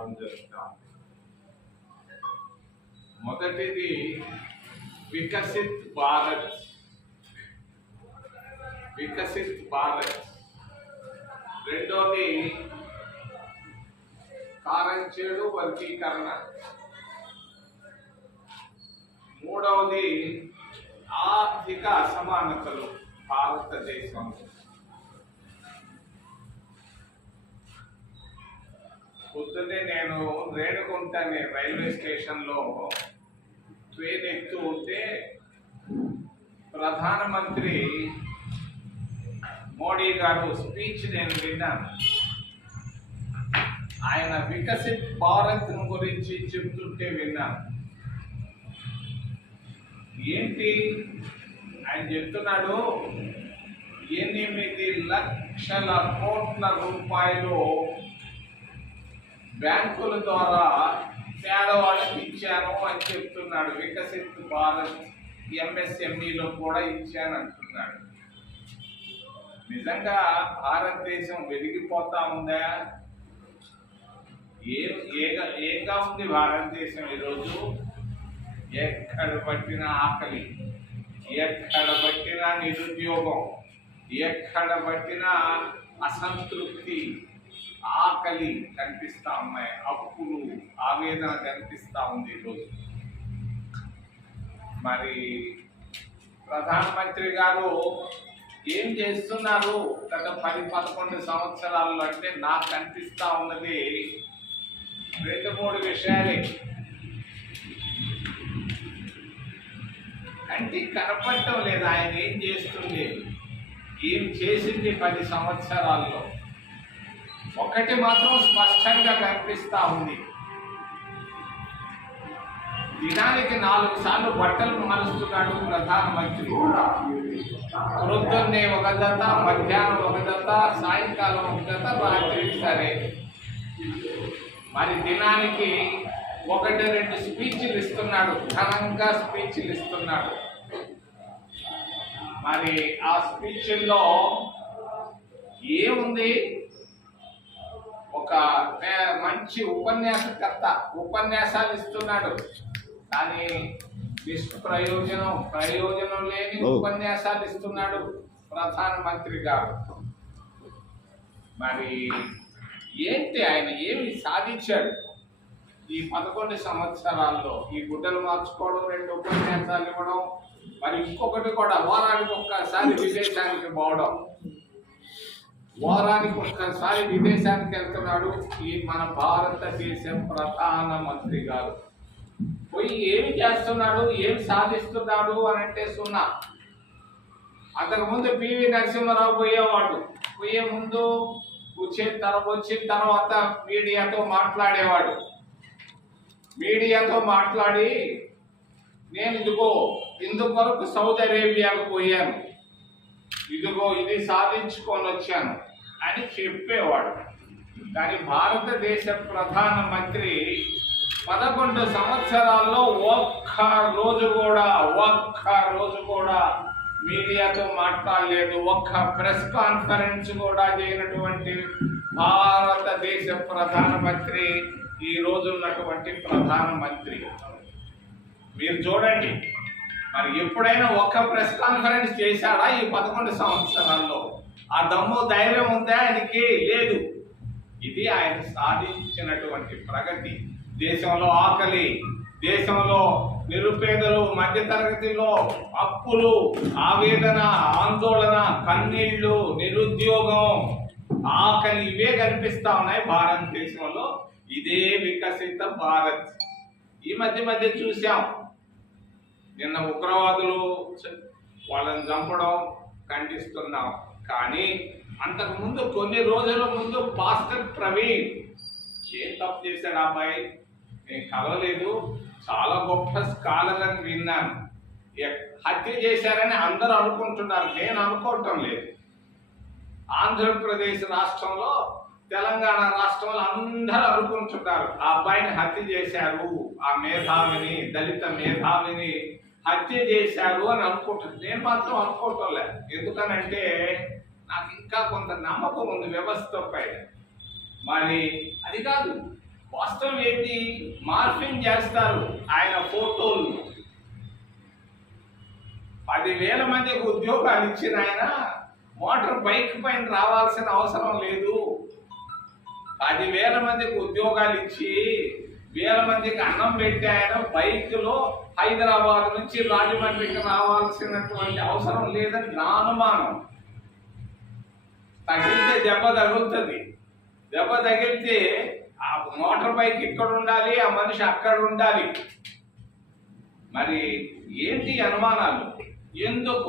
రావడం జరుగుతాం. మొదటిది వికసిత్ భారత్. వికసిత్ భారత్. రెండోది కారంచేడు వర్గీకరణ. మూడవది ఆర్థిక అసమానతలు భారతదేశంలో. పొద్దున్నే నేను రేణుగుంట రైల్వే స్టేషన్లో ట్రైన్ ఎక్కుతూ ఉంటే ప్రధానమంత్రి మోడీ గారు స్పీచ్ నేను విన్నాను. ఆయన వికసిత్ భారత్ గురించి చెబుతుంటే విన్నాను. ఏంటి ఆయన చెప్తున్నాడు, 8 లక్షల కోట్ల రూపాయలు బ్యాంకుల ద్వారా పేదవాళ్ళకి ఇచ్చాను అని చెప్తున్నాడు. వికసిత్ భారత్ ఎంఎస్ఎంఈలో కూడా ఇచ్చాను అంటున్నాడు. నిజంగా భారతదేశం వెలిగిపోతా ఉందా? ఏంగా ఉంది భారతదేశం ఈరోజు? ఎక్కడ పట్టిన ఆకలి, ఎక్కడ పట్టిన నిరుద్యోగం, ఎక్కడ పట్టిన అసంతృప్తి, ఆకలి కనిపిస్తా ఉన్నాయి, అప్పులు, ఆవేదన కనిపిస్తా ఉంది ఈరోజు. మరి ప్రధానమంత్రి గారు ఏం చేస్తున్నారు గత 10-11 సంవత్సరాల్లో అంటే నాకు కనిపిస్తా ఉన్నది 2-3 విషయాలే. కంటికి కనపడటం లేదు ఆయన ఏం చేస్తుంది, ఏం చేసింది 10 సంవత్సరాల్లో. ఒకటి మాత్రం స్పష్టంగా కనిపిస్తా ఉంది, దినానికి 4 సార్లు బట్టలు మారుస్తున్నాడు ప్రధానమంత్రి. పొద్దున్నే ఒక జత, మధ్యాహ్నం ఒక జత, సాయంకాలం ఒక జత, రాత్రి సరే. మరి దినానికి 1-2 స్పీచ్లు ఇస్తున్నాడు, ఘనంగా స్పీచ్లు ఇస్తున్నాడు. మరి ఆ స్పీచ్ల్లో ఏముంది? ఒక మంచి ఉపన్యాసకర్త ఉపన్యాసాలు ఇస్తున్నాడు, కానీ ప్రయోజనం లేని ఉపన్యాసాలు ఇస్తున్నాడు ప్రధానమంత్రి గారు. మరి ఏంటి ఆయన ఏమి సాధించాడు ఈ 11 సంవత్సరాల్లో? ఈ గుడ్డలు మార్చుకోవడం, 2 ఉపన్యాసాలు ఇవ్వడం, మరి ఇంకొకటి కూడా వారానికి ఒక్కసారి విదేశానికి పోవడం. వారానికి ఒక్కసారి విదేశానికి వెళ్తున్నాడు ఈ మన భారతదేశ ప్రధానమంత్రి గారు. పోయి ఏమి చేస్తున్నాడు, ఏమి సాధిస్తున్నాడు అని అంటే సున్నా. అంతకుముందు పివి నరసింహారావు పోయేవాడు, పోయే ముందు వచ్చిన తర్వాత మీడియాతో మాట్లాడేవాడు. మీడియాతో మాట్లాడి నేను ఇందుకొరకు సౌదీ అరేబియాకు పోయాను, ఇది సాధించుకొని వచ్చాను అని చెప్పేవాడు. కానీ భారతదేశ ప్రధానమంత్రి 11 సంవత్సరాల్లో ఒక్క రోజు కూడా మీడియాతో మాట్లాడలేదు, ఒక్క ప్రెస్ కాన్ఫరెన్స్ కూడా చేయనటువంటి భారతదేశ ప్రధానమంత్రి ఈ రోజు ఉన్నటువంటి ప్రధానమంత్రి. మీరు చూడండి, మరి ఎప్పుడైనా ఒక్క ప్రెస్ కాన్ఫరెన్స్ చేశాడా ఈ 11 సంవత్సరాల్లో? ఆ దమ్ము ధైర్యం ఉందా ఆయనకి? లేదు. ఇది ఆయన సాధించినటువంటి ప్రగతి. దేశంలో ఆకలి, దేశంలో నిరుపేదలు, మధ్యతరగతిలో అప్పులు, ఆవేదన, ఆందోళన, కన్నీళ్లు, నిరుద్యోగం, ఆకలి ఇవే కనిపిస్తా ఉన్నాయి భారతదేశంలో. ఇదే వికసిత భారత్. ఈ మధ్య చూసాం, నిన్న ఉగ్రవాదులు వాళ్ళని చంపడం ఖండిస్తున్నాం. కానీ అంతకుముందు కొన్ని రోజుల ముందు పాస్టర్ ప్రవీణ్ ఏం తప్పు చేశాడు అబ్బాయి? నేను కలవలేదు, చాలా గొప్ప స్కాలర్ అని విన్నాను. హత్య చేశారని అందరూ అనుకుంటున్నారు, నేను అనుకోవటం లేదు. ఆంధ్రప్రదేశ్ రాష్ట్రంలో, తెలంగాణ రాష్ట్రంలో అందరూ అనుకుంటున్నారు ఆ అబ్బాయిని హత్య చేశారు, ఆ మేధావిని, దళిత మేధావిని హత్య చేశారు అని అనుకుంటున్నారు. నేను మాత్రం అనుకోవటం లేదు. ఎందుకనంటే నాకు ఇంకా కొంత నమ్మకం ఉంది వ్యవస్థపై. మరి అది కాదు, వాస్తవం ఏంటి? మార్ఫింగ్ చేస్తారు ఆయన ఫోటోలు. 10,000 మందికి ఉద్యోగాలు ఇచ్చిన ఆయన మోటార్ బైక్ పైన రావాల్సిన అవసరం లేదు. 10,000 మందికి ఉద్యోగాలు ఇచ్చి 1,000 మందికి అన్నం పెట్టి ఆయన బైక్లో హైదరాబాద్ నుంచి రాజమండ్రికి రావాల్సినటువంటి అవసరం లేదని నా అనుమానం. తగిలితే దెబ్బ తగులుతుంది. దెబ్బ తగిలితే ఆ మోటార్ బైక్ ఇక్కడ ఉండాలి, ఆ మనిషి అక్కడ ఉండాలి. మరి ఏంటి అనుమానాలు? ఎందుకు